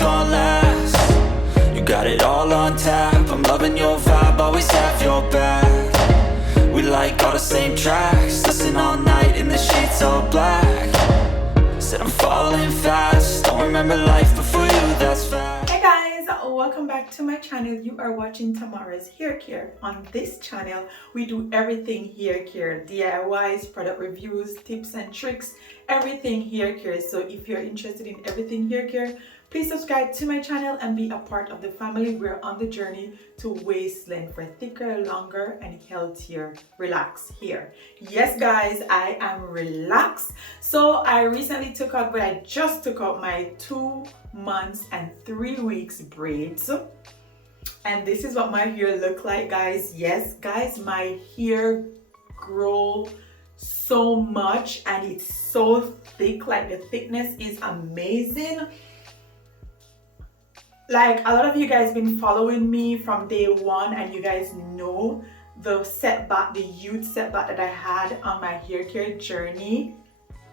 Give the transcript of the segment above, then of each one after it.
gon' last. You got it all on tap, I'm loving your vibe, always have your back. We like all the same tracks, listen all night in the sheets all black. Said I'm falling fast, don't remember life before you, that's fact. Hey guys, welcome back to my channel. You are watching Tamara's Hair Care. On this channel, we do everything hair care, DIYs, product reviews, tips and tricks, everything hair care. So if you're interested in everything hair care, please subscribe to my channel and be a part of the family. We're on the journey to waist length for thicker, longer, and healthier, relaxed hair. Yes, guys, I am relaxed. So I recently just took out my 2 months and 3 weeks braids. And this is what my hair look like, guys. Yes, guys, my hair grow so much and it's so thick. Like, the thickness is amazing. Like, a lot of you guys been following me from day one and you guys know the setback, the huge setback that I had on my hair care journey.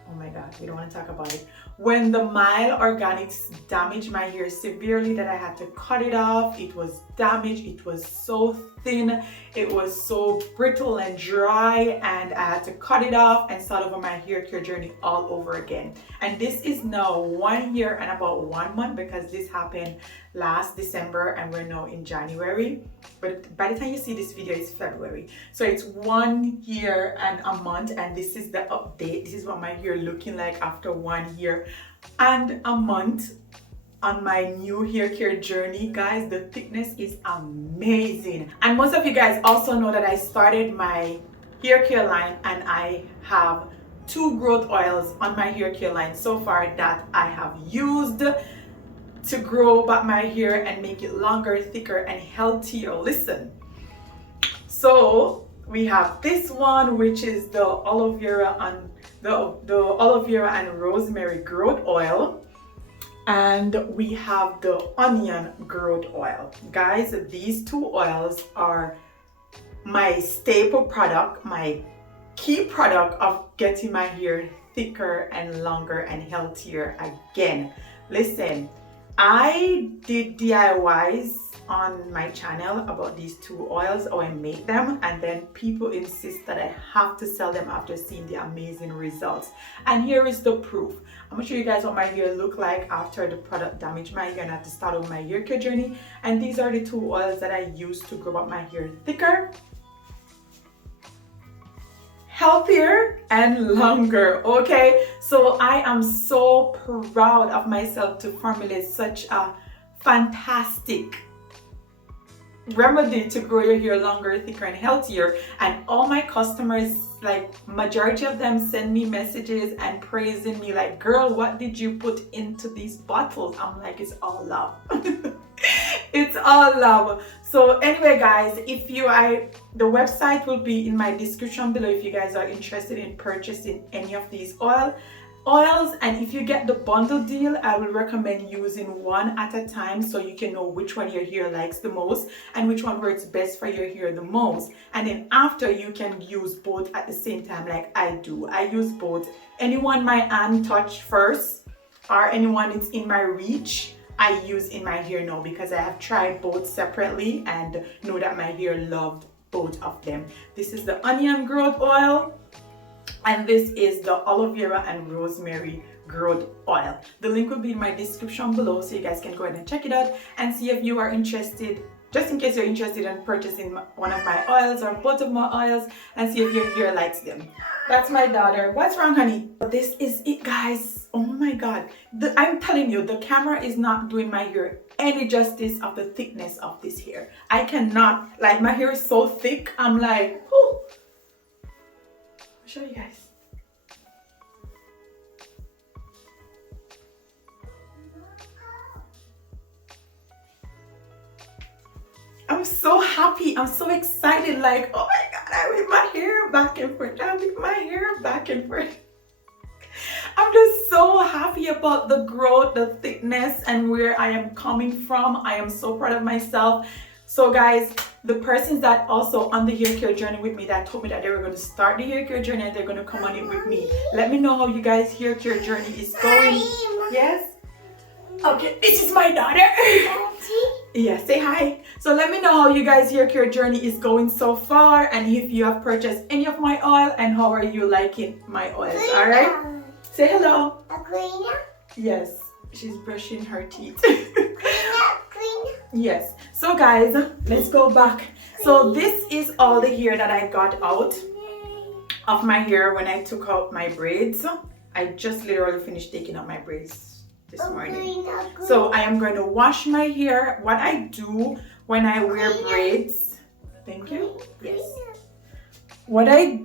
Oh my god, we don't want to talk about it. When the Mielle Organics damaged my hair severely that I had to cut it off. It was damaged, it was so thin, it was so brittle and dry, and I had to cut it off and start over my hair care journey all over again. And this is now 1 year and about 1 month, because this happened last December and we're now in January. But by the time you see this video, it's February. So it's 1 year and a month, and this is the update. This is what my hair looking like after 1 year and a month on my new hair care journey. Guys, the thickness is amazing. And most of you guys also know that I started my hair care line, and I have 2 growth oils on my hair care line so far that I have used to grow back my hair and make it longer, thicker, and healthier. Listen, so we have this one, which is the aloe vera and the aloe vera and rosemary growth oil, and we have the onion growth oil. Guys, these 2 oils are my staple product, my key product of getting my hair thicker and longer and healthier again. Listen, I did DIYs on my channel about these 2 oils, how I make them, and then people insist that I have to sell them after seeing the amazing results. And here is the proof. I'm gonna show you guys what my hair looked like after the product damaged my hair and I had to start on my hair care journey. And these are the 2 oils that I used to grow up my hair thicker, healthier, and longer. Okay, so I am so proud of myself to formulate such a fantastic remedy to grow your hair longer, thicker, and healthier. And all my customers, like majority of them, send me messages and praising me like, girl, what did you put into these bottles? I'm like, it's all love. It's all love. So anyway, guys, the website will be in my description below if you guys are interested in purchasing any of these oils. And if you get the bundle deal, I will recommend using one at a time so you can know which one your hair likes the most and which one works best for your hair the most. And then after, you can use both at the same time like I do. I use both. Anyone my hand touched first or anyone it's in my reach, I use in my hair now, because I have tried both separately and know that my hair loved both of them. This is the onion growth oil, and this is the aloe vera and rosemary growth oil. The link will be in my description below, so you guys can go ahead and check it out and see if you are interested, just in case you're interested in purchasing one of my oils or both of my oils, and see if your hair likes them. That's my daughter. What's wrong, honey? This is it, guys. Oh my god. I'm telling you, the camera is not doing my hair any justice of the thickness of this hair. I cannot, like, my hair is so thick. I'm like, oh. I'll show you guys. I'm so happy. I'm so excited. Like, oh my god, I whip my hair back and forth. I whip my hair back and forth. I'm just so happy about the growth, the thickness, and where I am coming from. I am so proud of myself. So guys, the persons that also on the hair care journey with me that told me that they were going to start the hair care journey and they're going to come on it with me. Let me know how you guys' hair care journey is going. Yes? Okay, this is my daughter. Yeah, say hi. So let me know how you guys' hair care journey is going so far, and if you have purchased any of my oil, and how are you liking my oils. All right, say hello. Yes, she's brushing her teeth. Yes, so guys, let's go back. So this is all the hair that I got out of my hair when I took out my braids. I just literally finished taking out my braids this morning. So I am going to wash my hair. What I do when I wear braids, thank you. Yes. What I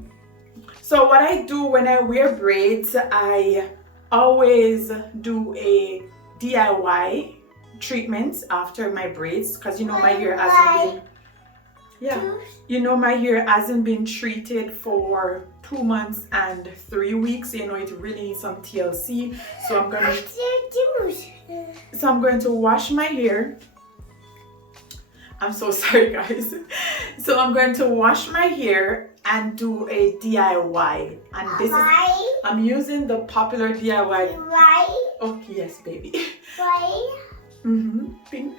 do when I wear braids, I always do a DIY treatment after my braids, because you know my hair hasn't been my hair hasn't been treated for 2 months and 3 weeks. You know, it really needs some TLC. So I'm going to wash my hair. I'm so sorry, guys. So I'm going to wash my hair and do a DIY. And this is, I'm using the popular DIY. Oh yes, baby. Pink.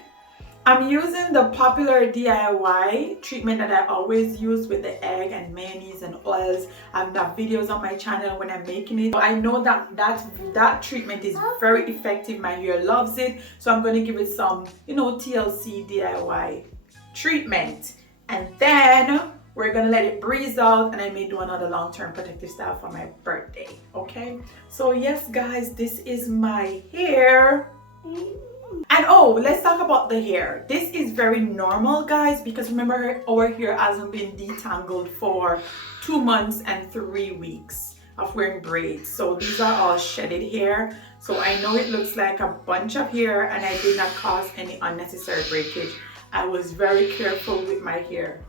I'm using the popular DIY treatment that I always use with the egg and mayonnaise and oils. I've got videos on my channel when I'm making it. I know that treatment is very effective. My hair loves it. So I'm going to give it some, TLC DIY treatment. And then we're going to let it breeze out, and I may do another long-term protective style for my birthday. Okay? So yes, guys, this is my hair. And let's talk about the hair. This is very normal, guys, because remember, our hair hasn't been detangled for 2 months and 3 weeks of wearing braids. So these are all shedded hair. So I know it looks like a bunch of hair, and I did not cause any unnecessary breakage. I was very careful with my hair.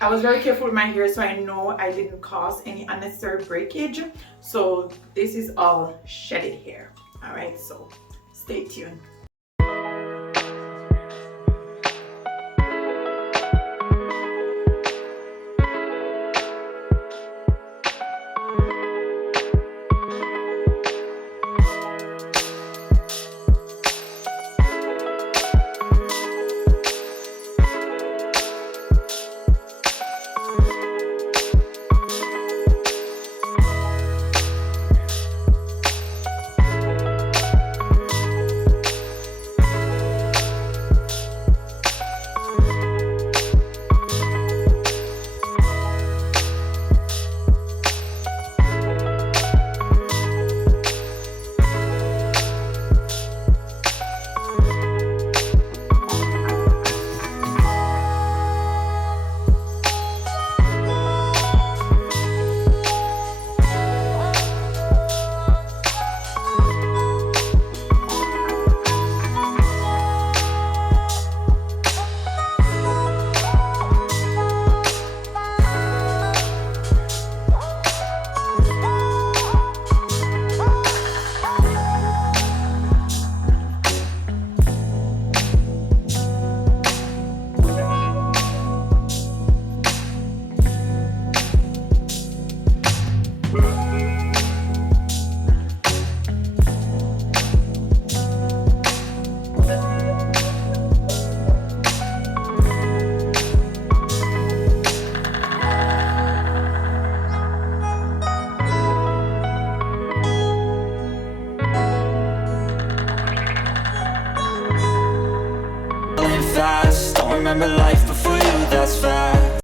So I know I didn't cause any unnecessary breakage. So this is all shedded hair. All right, so stay tuned. Fast, don't remember life before you, that's fast.